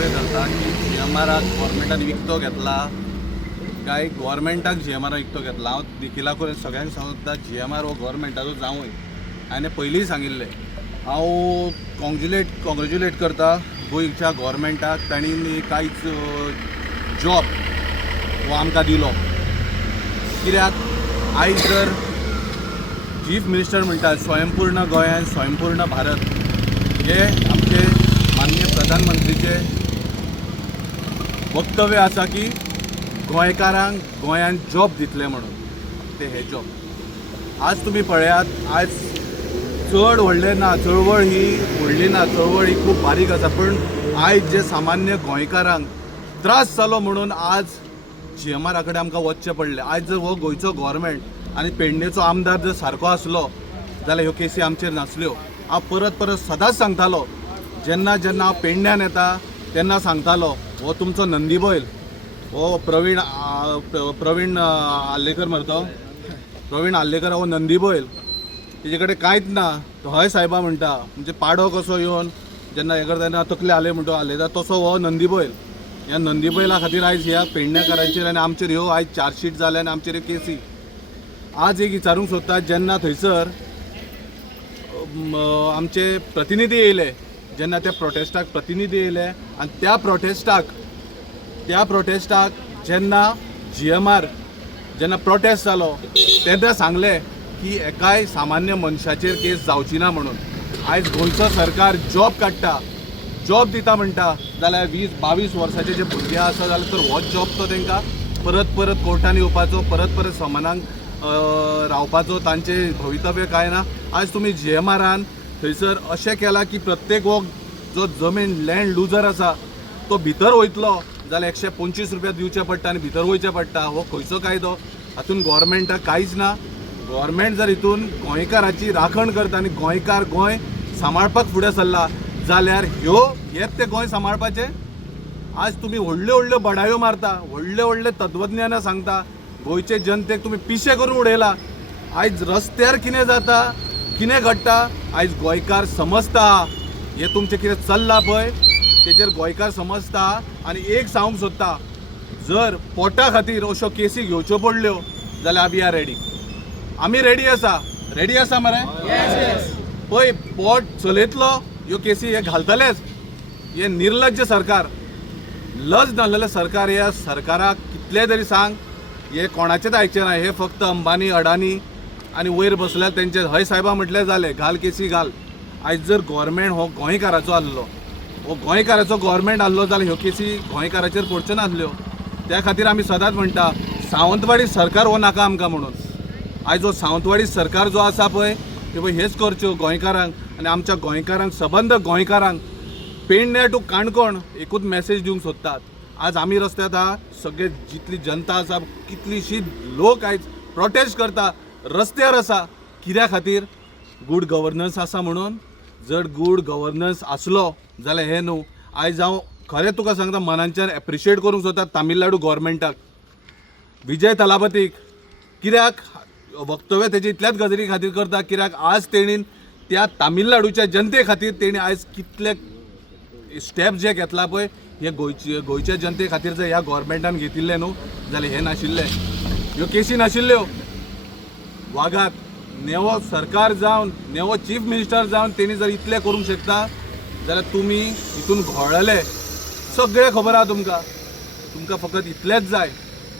वक्तव्य करता की GMRक गव्हर्मेंटान विकतो घेतला काय गव्हर्मेंटाक GMR विकतो घेतला। हांव निखिला कडेन सगळ्यांक सांगता GMR हो गव्हर्मेंटाचो जावंय। हांवें पयलीं सांगिल्लें हांव कॉंग्रेच्युलेट करता गोंयच्या गव्हर्मेंटाक, तांणी कांयच जॉब हो आमकां दिलो। कित्याक आयज जर चीफ मिनिस्टर म्हणटा स्वयंपूर्ण गोंयान स्वयंपूर्ण भारत, हे आमचे माननीय प्रधानमंत्रीचे वक्तव्य आसा की गोंयकारांक गोंयान जॉब दितले म्हणून। ते हे जॉब आज तुमी पळयात, आज चड व्हडलें ना, चळवळ ही व्हडली ना, चळवळ ही खूब बारीक आसा, पण आयज जे सामान्य गोंयकारांक त्रास जालो म्हणून आज GMR कडेन आमकां वचचें पडलें। आयज जर हो गोंयचो गव्हर्मेंट आनी पेडणेचो आमदार जर सारको आसलो जाल्यार ह्यो केसी आमचेर नासल्यो। हांव परत सदांच सांगतालो, जेन्ना हांव पेडण्यान येता तेन्ना सांगतालो हो तुमचो नंदी बैल, हो प्रवीण आल्लेकर मरतो, प्रवीण आल्लेकर हो नंदी बैल, तेजे कडेन कांयच ना। तो हय सायबा म्हणटा, म्हणजे पाडो कसो येवन जेन्ना हे करता तेन्ना तकले आले म्हणटो आलेता, तसो हो नंदी बैल। ह्या नंदी बैला खातीर आयज ह्या पेडणेकारांचेर आनी आमचेर ह्यो आयज चार्जशीट जाल्या आनी आमचेर केसी। आज एक विचारूंक सोदता, जेन्ना थंयसर आमचे प्रतिनिधी येयले, जेन्ना त्या प्रोटेस्टाक प्रतिनिधी येयले आनी त्या प्रोटेस्टाक जेन्ना GMR जेन्ना प्रोटेस्ट जालो तेन्ना सांगले की एकाय सामान्य मनशाचेर केस जावची ना म्हणून। आयज गोंयचो सरकार जॉब काडटा, जॉब दिता म्हणटा, जाल्यार 20-22 वर्साचे जे भुरगे आसा जाल्यार तर हो जॉब तो तांकां परत कोर्टान येवपाचो, परत समानाक रावपाचो, तांचे भवितव्य काय ना। आज तुमी GMRन थंयसर अशें केलां की प्रत्येक हो जो जमीन लँड लुजर आसा तो भितर वयतलो जाल्यार 125 रुपया दिवचे पडटा आनी भितर वयचें पडटा। हो खंयचो कायदो? हातून गव्हर्मेंटाक कांयच ना। गव्हर्मेंट जर हितून गोंयकाराची राखण करता आनी गोंयकार गोंय सांबाळपाक फुडें सरला जाल्यार हेच ते गोंय सांबाळपाचें। आज तुमी व्हडल्यो बडायो मारता, व्हडले तत्वज्ञानां सांगता, गोंयचे जनतेक तुमी पिशे करून उडयला। आयज रस्त्यार कितें जाता, कितें घडटा, आयज गोंयकार समजता। हे तुमचें कितें चल्लां पळय तेचेर गोंयकार समजता। आनी एक सांगूंक सोदता, जर पोटा खातीर अश्यो केसी घेवच्यो पडल्यो जाल्यार वी आर रेडी, आमी रेडी आसा मरे। पळय पोट चलयतलो ह्यो केसी हे घालतलेच। हे निर्लज्ज सरकार, लज नासलेलें सरकार, ह्या सरकाराक कितले तरी सांग, हे कोणाचेच आयचे ना। हे फक्त अंबानी अडानी आनी वयर बसल्यार तेंचे हय सायबा म्हटलें जालें, घाल केसी घाल। आयज जर गव्हर्मेंट हो गोंयकाराचो आसलो, हो गोंयकाराचो गव्हर्मेंट आसलो जाल्यार ह्यो केसी गोंयकाराचेर पडच्यो नासल्यो। त्या खातीर आमी सदांच म्हणटा सावंतवाडी सरकार हो नाका आमकां म्हणून। आयज हो सावंतवाडी सरकार जो आसा पळय ते पळय हेच करच्यो गोंयकारांक आनी आमच्या गोंयकारांक, सबंद गोंयकारांक पेडणे टू काणकोण एकूच मॅसेज दिवंक सोदतात। आज आमी रस्त्यार आहा, सगळे जितली जनता आसा, कितलीशीं लोक आयज प्रोटेस्ट करता, रस्त्यार आसा, कित्या खातीर? गूड गव्हर्नन्स आसा म्हणून। जर गूड गव्हर्नन्स आसलो जाल्यार हे न्हू। आयज हांव खरें तुका सांगता, मनांच्यान एप्रिशिएट करूंक सोदता तामिळनाडू गव्हर्मेंटाक, विजय थलापतीक। कित्याक वक्तव्य तेजे इतल्याच गजाली खातीर करता, कित्याक आज तेणीन त्या तामिळनाडूच्या जनते खातीर तेणी आयज कितले स्टेप जे घेतला पळय, हे गोंयच्या जनते खातीर जर ह्या गव्हर्मेंटान घेतिल्ले न्हू जाल्यार हे नाशिल्ले, ह्यो केसी नाशिल्ल्यो। वागात नेवो सरकार जावन, नेवो चीफ मिनिस्टर जावन तेणी जर इतलें करूंक शकता जाल्यार तुमी हितून घोळले। सगळें खबर आहा तुमकां फकत इतलेंच जाय,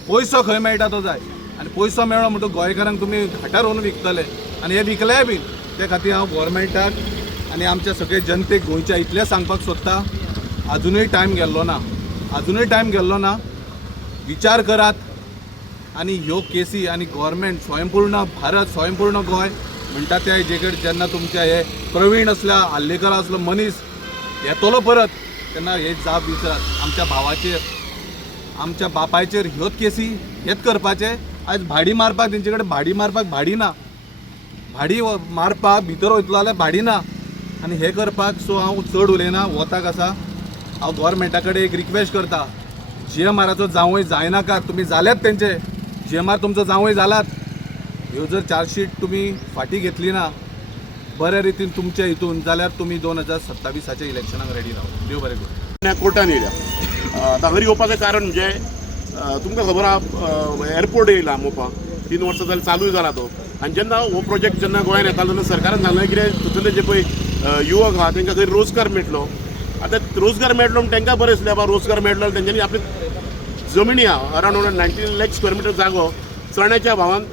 पयसो खंय मेळटा तो जाय, आनी पयसो मेळ्ळो म्हणटून गोंयकारांक तुमी घाटार व्हरून विकतले, आनी हे विकलेय बीन। त्या खातीर हांव गव्हर्मेंटाक आनी आमच्या सगळे जनतेक गोंयच्या इतलें सांगपाक सोदता, अजुनूय टायम गेल्लो ना, विचार करात आनी ह्यो केसी आनी गव्हर्मेंट स्वयंपूर्ण भारत, स्वयंपूर्ण गोंय म्हणटा त्या हेजेकडेन जेन्ना तुमच्या हे प्रवीण असल्या आल्लेकर असलो मनीस येतलो परत तेन्ना हे जाप विचारात। आमच्या भावाचेर, आमच्या बापायचेर ह्योच केसी हेच करपाचे। आयज भाडी मारपाक तेंचे कडेन भाडी ना, भाडी मारपाक भितर वयतलो जाल्यार भाडी ना, आनी हे करपाक। सो हांव चड उलयना, वताक आसा। हांव गव्हर्मेंटा कडेन एक रिक्वेस्ट करता, GMRचो जावंय जायनाका, तुमी जाल्यात तेंचे, GMR तुमचो जावंय जालात। ह्यो जर चार्जशीट तुमी फाटीं घेतली ना बऱ्या रितीन तुमच्या हितून जाल्यार तुमी 2027च्या इलेक्शनाक रेडी राव। देव बरें करूं। कोर्टान येयल्या। आतां हांगा येवपाचें कारण म्हणजे तुमकां खबर आहा एअरपोर्ट येयला मोपा 3 वर्सां जाली चालूय जाला तो। आनी जेन्ना हो प्रोजेक्ट जेन्ना गोंयांत येतालो तेन्ना सरकारान सांगलें कितें थंयसरले जे पळय युवक आहा तांकां थंय रोजगार मेळटलो। आतां रोजगार मेळटलो म्हण तांकां बरें दिसलें, बाबा रोजगार मेळटलो आनी तेंच्यांनी आपले जमिनी आहा अरावंड 19 लाख स्क्वेअर मिटर जागो चण्याच्या भावान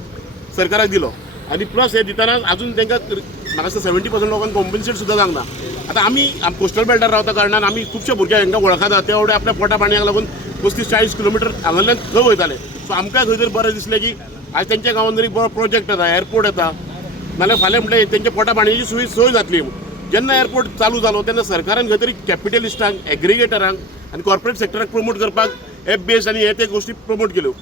सरकाराक दिलो। आनी प्लस हे दितना अजून तांकां म्हाका दिसता 70% लोकांक कॉम्पेन्सेट सुद्दां जावंक ना। आतां आमी कोस्टल बेल्टार रावता कारणान आमी खुबशे भुरगे हांकां वळखता, ते एवढे आपल्या पोटा पाणयाक लागून 35-40 किलोमिटर हांगांतल्यान थंय वयताले। सो आमकां खंय तरी बरें दिसलें की आज तेंच्या गांवांत तरी बरो प्रोजेक्ट येता, एअरपोर्ट येता, नाल्यार फाल्यां म्हणल्यार तेंच्या पोटा पाणयाची सोय जातली। जेन्ना एअरपोर्ट चालू जालो तेन्ना सरकारान खंय तरी कॅपिटलिस्टांक, एग्रिगेटरांक आनी कॉर्पोरेट सेक्टराक प्रमोट करपाक एप बेस आनी हे ते गोश्टी प्रमोट केल्यो।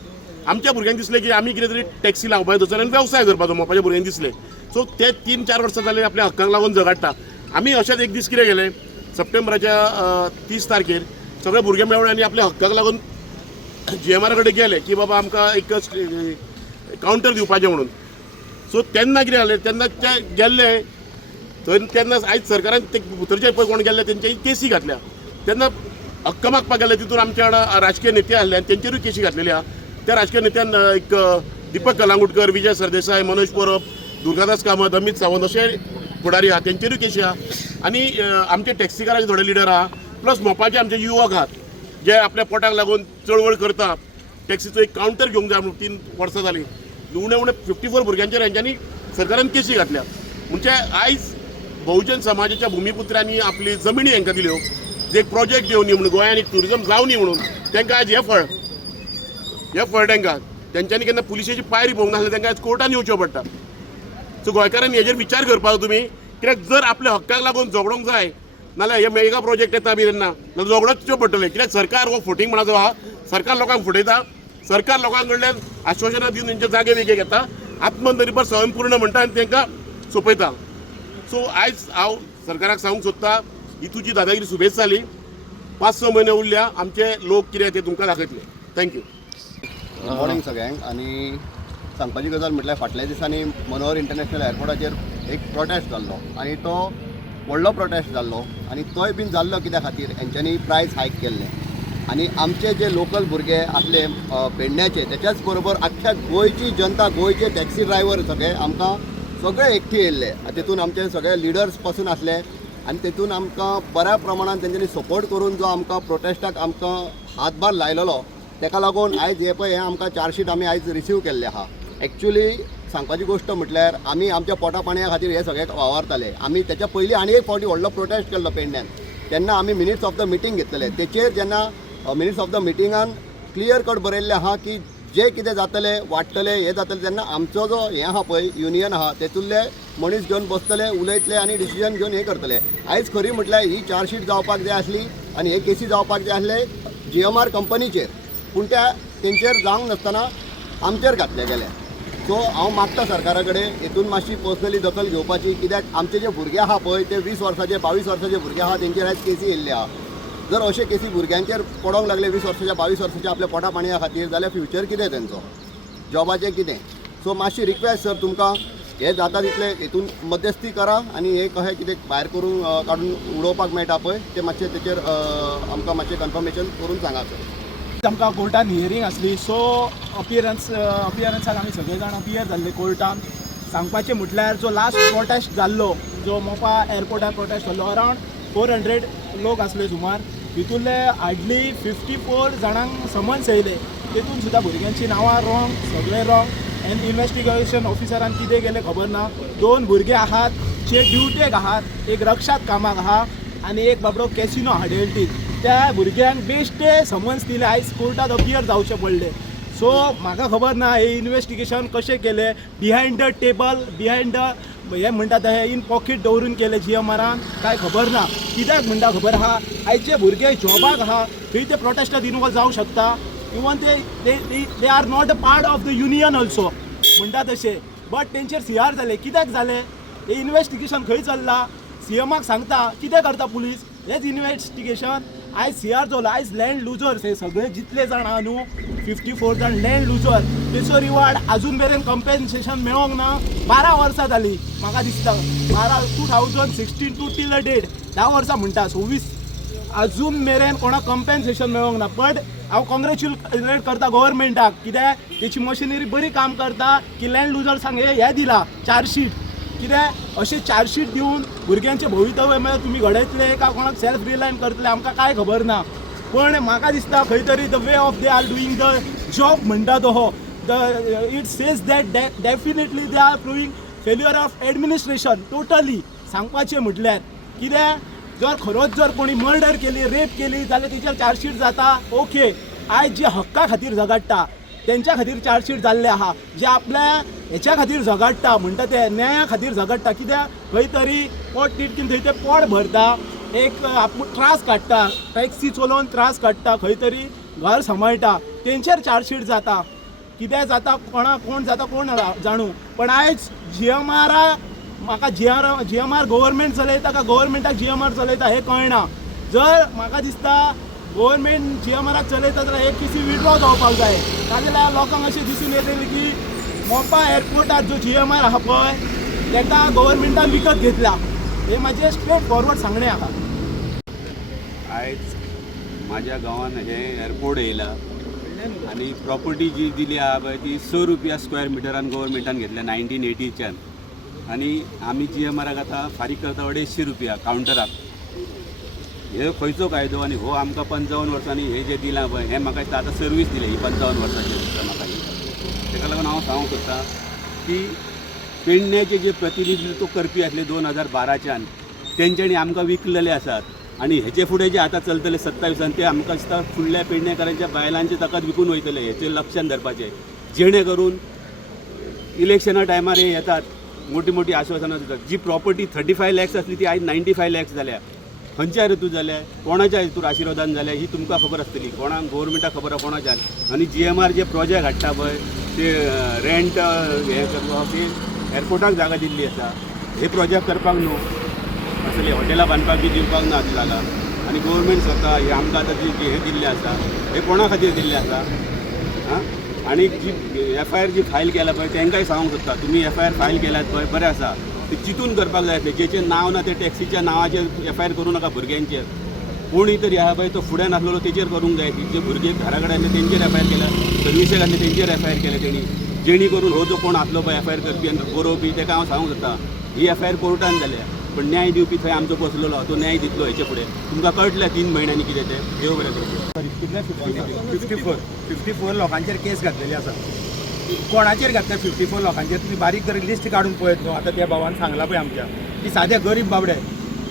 आमच्या भुरग्यांक दिसलें की आमी कितें तरी टॅक्सी लावपाक थंयसर आनी वेवसाय करपाचो मोपाच्या भुरग्यांक दिसलें। सो ते 3-4 वर्सां जाले आपल्या हक्कांक लागून झगडटा। आमी अशेंच एक दीस कितें केलें, सप्टेंबराच्या 30 तारखेर सगळे भुरगे मेळून आनी आपल्या हक्काक लागून GMR कडेन गेले की बाबा आमकां एक कावंटर दिवपाचें म्हणून। सो तेन्ना कितें जालें, तेन्ना ते गेल्ले थंय तेन्ना आयज सरकारान ते भितरचे पळय कोण गेल्ले तेंच्यानी केसी घातल्या। तेन्ना हक्क मागपाक गेले तितून आमचे वांगडा राजकीय नेते आसले आनी तेंचेरूय केसी घातलेली आहा। त्या राजकीय नेत्यान एक दीपक कलांगुटकर, विजय सरदेसाय, मनोज परब, दुर्गादास कामत, अमित सावंत अशे फुडारी आहा, तेंचेरूय केसी आहा। आनी आमचे टॅक्सीकारांचे थोडे लिडर आहा, प्लस मोपाचे आमचे युवक आहात जे आपल्या पोटाक लागून चळवळ करता। टॅक्सीचो एक कावंटर घेवंक जाय म्हणून 3 वर्सां जालीं, उणे 54 भुरग्यांचेर हेंच्यांनी सरकारान केसी घातल्या। म्हणजे आयज बहुजन समाजाच्या भुमिपुत्रांनी आपली जमिनी हांकां दिल्यो, जे प्रोजेक्ट येवनी म्हणून गोंयांत एक टुरिजम जावनी म्हणून तांकां आज हे फळ तांकां तेंच्यांनी केन्ना पुलिशेची पायरी पळोवंक नासलें, तांकां आज कोर्टान येवचें पडटा। सो गोंयकारांनी हेजेर विचार करपाचो तुमी, कित्याक जर आपल्या हक्काक लागून झगडोंक जाय नाल्यार हे मेगा प्रोजेक्ट येता बी तेन्ना जाल्यार झगडोचें पडटलें। कित्याक सरकार हो फुटींग म्हणा जो आहा, सरकार लोकांक फुटयता, सरकार लोकां कडल्यान आश्वासनां दिवन तेंचे जागे वेगळे घेता, आत्मनिर्भर स्वयंपूर्ण म्हणटा आनी तांकां सोंपयता। सो आयज हांव सरकाराक सांगूंक सोदतां, ही तुजी दादागिरी सुबेज जाली, 5-6 म्हयने उरल्या, आमचे लोक कितें ते तुमकां दाखयतले। थँक्यू। मॉर्निंग सगळ्यांक। आनी सांगपाची गजाल म्हटल्यार फाटल्या दिसांनी मनोहर इंटरनॅशनल एअरपोर्टाचेर एक प्रोटेस्ट जाल्लो आनी तो व्हडलो प्रोटेस्ट जाल्लो आनी तोय बीन जाल्लो कित्या खातीर हेंच्यांनी प्रायस हायक केल्ले आनी आमचे जे लोकल भुरगे आसले पेडण्याचे त्याच्याच बरोबर आख्ख्या गोंयची जनता, गोंयचे टॅक्सी ड्रायव्हर सगळे एकठी येयल्ले। तेतून आमचे सगळे लिडर्स पासून आसले आनी तेतून आमकां बऱ्या प्रमाणात तेंच्यांनी सपोर्ट करून जो आमकां प्रोटेस्टाक आमकां हातभार लायलेलो तेका लागून आयज हे पळय हे आमकां चार्जशीट आमी आयज रिसीव केल्ले आहा। एक्चुअली सांगपाची गोश्ट म्हटल्यार आमी आमच्या पोटा पाणया खातीर हे सगळे वावरताले। आमी तेच्या पयलीं आनी एक फावटी व्हडलो प्रोटेस्ट केल्लो पेडण्यान, तेन्ना आमी मिनिट्स ऑफ द मिटींग घेतलेले। तेचेर जेन्ना मिनिट्स ऑफ द मिटिंगान क्लियर कट बरयल्लें आहा की जे कितें जातले, वाडटले, हे जातले, तेन्ना आमचो जो हे आहा पळय युनियन आहा तेतूंतले मनीस घेवन बसतले, उलयतले आनी डिसिजन घेवन हे करतले। आयज खरी म्हटल्यार ही चार्जशीट जावपाक जाय आसली आनी हे केसी जावपाक जाय आसले GMR कंपनीचेर, पूण त्या तेंचेर जावंक नासतना आमचेर घातले गेले। सो हांव मागता सरकारा कडेन हेतून मातशी पर्सनली दखल घेवपाची, कित्याक आमचे जे भुरगे आहा पळय ते 20 वर्साचे 22 वर्साचे भुरगे आहा तेंचेर आयज केसी येयल्ले आहा। जर अशे केसी भुरग्यांचेर पडोंक लागले 20 वर्साच्या 22 वर्साच्या आपल्या पोटा पाणया खातीर, जाल्यार फ्युचर कितें तेंचो, जॉबाचें कितें? सो मातशी रिक्वेस्ट सर तुमकां, हे जाता तितले हेतून मध्यस्थी करा आनी हे कशें कितें भायर करून काडून उडोवपाक मेळटा पळय ते मातशें तेचेर आमकां मातशें कन्फर्मेशन करून सांगा सर। आमकां कोर्टान हियरींग आसली, सो अपियरन्साक आमी सगळे जाण अपियर जाल्ले कोर्टान। सांगपाचें म्हटल्यार जो लास्ट प्रोटेस्ट जाल्लो, जो मोपा एअरपोर्टार प्रोटेस्ट जाल्लो, अरावंड 400 लोक आसले सुमार, तितूंतले हार्डली 54 जाणांक समन्स येयले। तेतून सुद्दां भुरग्यांची नांवां रॉंग, सगळे रॉंग। एंड इन्व्हेस्टिगेशन ऑफिसरान कितें केलें खबर ना। 2 भुरगे आहात जे ड्युटेक आहात, एक रक्षात कामाक आहा आनी एक बाबडो कॅसिनो हाडेलटी, त्या भुरग्यांक बेश्टे समन्स दिले, आयज कोर्टात अपियर जावचें पडलें। सो म्हाका खबर ना हे इन्व्हेस्टिगेशन कशें केलें, behind the table, behind the हे म्हणटा ते इन पॉकेट दवरून केलें GMRान, काय खबर ना। कित्याक म्हणटा खबर आहा, आयचे भुरगे जॉबाक आहा थंय ते प्रोटेस्टात इनवॉल्व जावंक शकता। Even they are not a part of the union also म्हणटा तशें, बट तेंचेर CR जाले। कित्याक जालें हे इन्व्हेस्टिगेशन खंय चल्लां, CMाक सांगता कितें करता पुलीस, हेच इन्व्हेस्टिगेशन। आयज CR जालो, आयज लँड लुजर्स हे सगळे जितले जाण आहा न्हू 54 जाण लँड लुजर, तेचो रिवार्ड अजून मेरेन कंपेन्सेशन मेळोंक ना। 12 वर्सां जालीं म्हाका दिसता, 2016 टू टील अ डेट 10 वर्सां म्हणटा, 26 अजून मेरेन कोणाक कॉम्पेन्सेशन मेळोंक ना. बट हांव कॉंग्रेच्युलेट करता गव्हर्मेंटाक, कित्याक तेची मशिनरी बरी काम करता की लँड लुजर्सांक हे दिला चार्जशीट. कित्याक अशें चार्जशीट दिवन भुरग्यांचें भवितव्य म्हणजे तुमी घडयतले काय कोणाक सेल्फ रिलायन करतले आमकां काय खबर ना. पण म्हाका दिसता खंय तरी the way of they are doing the job म्हणटा तो हो it says that definitely they are proving failure of administration totally. सांगपाचें म्हटल्यार कित्याक जर खरोच जर कोणी मर्डर केली, रेप केली जाल्यार तेचेर चार्जशीट जाता. ओके, आयज जे हक्का खातीर झगडटा तेंच्या खातीर चार्जशीट जाल्ले आहा. जे आपल्या हेच्या खातीर झगडटा म्हणटा ते न्याया खातीर झगडटा, कित्याक खंय तरी पोट तिडकीन थंय ते पोट भरता, एक आपूण त्रास काडटा, टॅक्सी चलोवन त्रास काडटा, खंय तरी घर सांबाळटा, तेंचेर चार्जशीट जाता. कितें जाता कोण जाता कोण जाणू. पण आयज GMR म्हाका GMR गव्हर्मेंट चलयता काय गव्हर्मेंटाक GMR चलयता हें कळना. जर म्हाका दिसता गव्हर्मेंट GMRाक चलयता जाल्यार एक किसी विड्रॉ जावपाक जाय. नाजाल्यार लोकांक अशें दिसून येतलें की मोपा एअरपोर्टार जो GMR आहा पळय तेका गव्हर्मेंटान विकत घेतला. हे म्हाजें स्ट्रेट फॉरवर्ड सांगणें आहा. आयज माझ्या गांवांत हे एअरपोर्ट येयला आणि प्रॉपर्टी जी दिली आहा पळय ती 100 रुपया स्क्वेअर मिटरान गव्हर्मेंटान घेतल्या 1980च्यान. आणि आमी GMRाक आतां फारीक करता 250 रुपया कावंटराक. हे खंयचो कायदो आनी हो आमकां 55 वर्सांनी हे जे दिलां पळय हें म्हाका दिसता आतां सर्वीस दिली ही 55 वर्सांची दिसता म्हाका ही. तेका लागून हांव सांगूंक सोदतां की पेडण्याचे जे प्रतिनिधित्व करपी आसले 2012च्यान तेंच्यांनी आमकां विकलेले आसात. आणि हेचे फुडें जे आतां चलतले 27 ते आमकां दिसता फुडल्या पेडणेकारांच्या बायलांचे ताकद विकून वयतले. हेचेर लक्षान धरपाचें जेणे करून इलेक्शना टायमार हे येतात मोठी मोठी आश्वासनां दितात. जी प्रॉपर्टी 35 लॅक्स आसली ती आयज 95 लॅक्स जाल्या. खंयच्या हेतून जाल्या, कोणाच्या हेतून आशिर्वादान जाल्या ही तुमकां खबर आसतली, कोणाक गव्हर्मेंटाक खबर आहा कोणाच्यान. आणि GMR जे प्रोजेक्ट हाडटा पळय ते रेंट हे करपाक ते एअरपोर्टाक जागा दिल्ली आसा. हे प्रोजेक्ट करपाक न्हू असले हॉटेलां बांदपाक बी दिवपाक ना जागा. आणि गव्हर्मेंट स्वता हे आमकां आतां जी हे दिल्लें आसा हे कोणा खातीर दिल्लें आसा. हां, आणि जी FIR जी फायल केला पळय तांकांय सांगूंक सोदता तुमी FIR फायल केल्यात पळय बरें आसा. ते चिंतून करपाक जाय आसलें. जेचें नांव ना ते टॅक्सीच्या नांवाचेर FIR करूं नाका भुरग्यांचेर. कोणीय तरी आहा पळय तो फुडें नासलेलो तेचेर करूंक जाय. जे भुरगे घरा कडेन आसले तेंचेर FIR केल्या, सर्विसेक आसले तेंचेर FIR केले तेणी. जेणी करून हो जो कोण आसलो पळय FIR करपी आनी बरोवपी ताका हांव सांगूंक सोदता ही FIR कोर्टान जाल्या. पण न्याय दिवपी थंय आमचो बसलेलो तो न्याय दितलो हेचे फुडें. तुमकां कळटलें 3 म्हयन्यांनी कितें तें. देव बरें करूं. 54 लोकांचेर केस घातलेली आसा. कोणाचेर घातल्या 54 लोकांचेर तुमी बारीक जर लिस्ट काडून पळयत न्हू. आतां त्या भावान सांगला पळय आमच्या की सादे गरीब बाबडे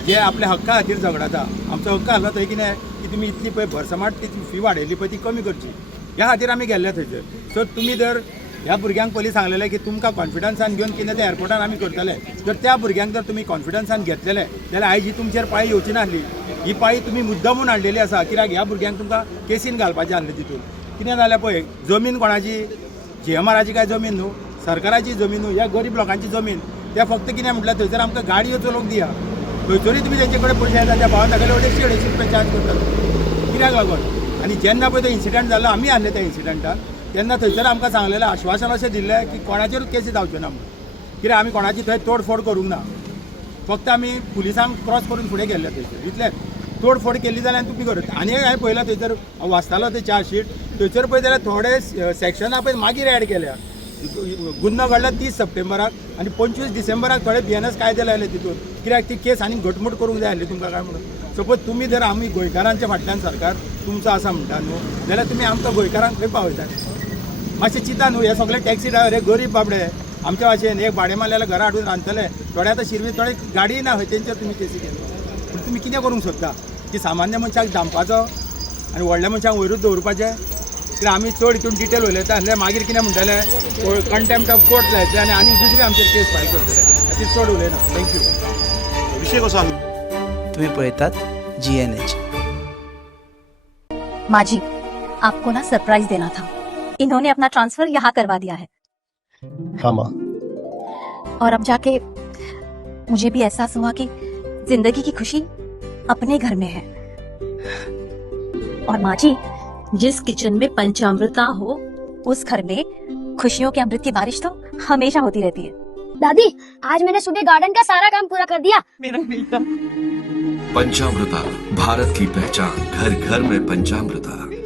जे आपल्या हक्का खातीर झगडटा. आमचो हक्क आसलो थंय कितें की तुमी इतली पळय भरसमाट ती फी वाडयली पळय ती कमी करची. ह्या खातीर आमी गेल्ले थंयसर. सो तुमी जर ह्या भुरग्यांक पयलीं सांगलेलें की तुमकां कॉन्फिडन्सान घेवन कितें त्या एअरपोर्टार आमी करतले. जर त्या भुरग्यांक जर तुमी कॉन्फिडन्सान घेतलेले जाल्यार आयज ही तुमचेर पाळी येवची नासली. ही पाळी तुमी मुद्दामून हाडलेली आसा. कित्याक ह्या भुरग्यांक तुमकां केसीन घालपाचें आसलें तितून. कितें जालें पळय जमीन कोणाची GMRाची काय जमीन न्हू, सरकाराची जमीन न्हू, ह्या गरीब लोकांची जमीन. ते फक्त कितें म्हटल्यार थंयसर आमकां गाडयो चलोवंक दिया. थंयसरूय तुमी तेंचे कडेन पयशे येता त्या भावान तागेले 250 रुपया चार्ज करतात. कित्याक लागून. आनी जेन्ना पळय तो इन्सिडंट जालो आमी आहले त्या इन्सिडंटाक तेन्ना थंयसर आमकां सांगलेलें आश्वासन अशें दिल्लें की कोणाचेरूच केसी जावच्यो ना म्हणून. कित्याक आमी कोणाची थंय तोडफोड करूंक ना. फक्त आमी पुलिसांक क्रॉस करून फुडें गेल्ले थंयसर इतलेंच. तोडफोड केली जाल्यार तुमी करत. आनी हांवें पळयलां थंयसर वाचतालो ते चार्जशीट थंयसर पळय जाल्यार थोडे सॅक्शनां पळय मागीर एड केल्या. गुन्हो घडला 30 सप्टेंबराक आनी 25 डिसेंबराक थोडे BNS कायदे लायले तितून. कित्याक ती केस आनी घटमूट करूंक जाय आसली तुमकां काय म्हणून. सपोज तुमी जर आमी गोंयकारांच्या फाटल्यान सरकार तुमचो आसा म्हणटा न्हू जाल्यार तुमी आमकां गोंयकारांक खंय पावयतात. मातशें चिंता न्हू. हे सगळे टॅक्सी ड्रायव्हर हे गरीब बाबडे आमच्या भाशेन एक भाडे मारलेले घरा हाडून रांदतले. थोडे आतां शिरवी थोडे गाडी ना खंय तेंचेर तुमी केसी केले. पूण तुमी कितें करूंक सोदता की सामान्य मनशाक दामपाचो आनी व्हडल्या मनशाक वयरूच दवरपाचें. कित्याक आमी चड हितून डिटेल उलयता आसले मागीर कितें म्हणटले कंटेम्प्ट ऑफ कोर्ट लायतले आनी दुसरी आमचेर केस फायल करतले. ताचेर चड उलयना. थँक्यू. विषय कसो आसलो तुम्ही पळयतात GNH. माजी आपको ना सरप्राइज देना था. इन्होंने अपना ट्रांसफर यहाँ करवा दिया है. हाँ माँ. और अब जाके मुझे भी एहसास हुआ कि जिंदगी की खुशी अपने घर में है. और माँ जी जिस किचन में पंचामृता हो उस घर में खुशियों के अमृत की बारिश तो हमेशा होती रहती है. दादी, आज मैंने सुबह गार्डन का सारा काम पूरा कर दिया। पंचामृता, भारत की पहचान, घर घर में पंचामृता।